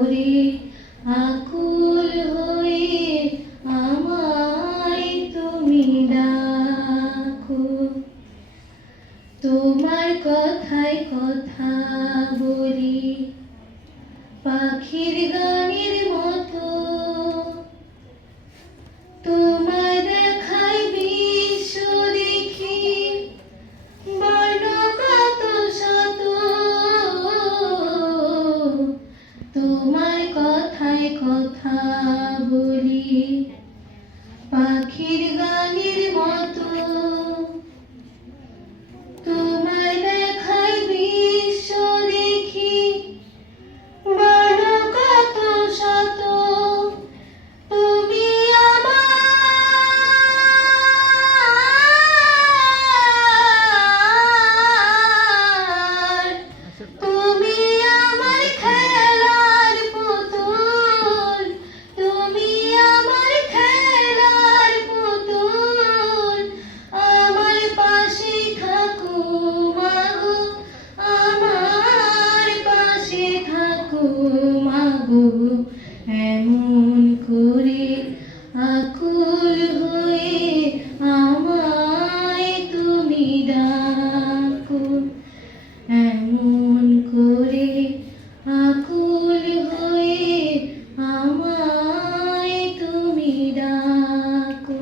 করে আকুল হয়ে আমায় তুমি ডাকো। তোমার কথায় কথা বলি পাখির গানের মতো, তোমার দেখায় বিশ্ব দেখি বর্ণ কত শত। তোমার কথায় কথা বলি পাখির গানের মতো, তোমার দেখায় বিশ্ব দেখি বর্ণ কত শত। তুমি আমার, তুমি আমার খেলার পুতুল, তুমি আমার খেলার পুতুল। আমার পাশে থাকো মাগো, আমার পাশে থাকো মাগো। এমন করে আকুল হয়ে আমায় তুমি ডাকো, এমন করে আকুল হয়ে আমায় তুমি ডাকো।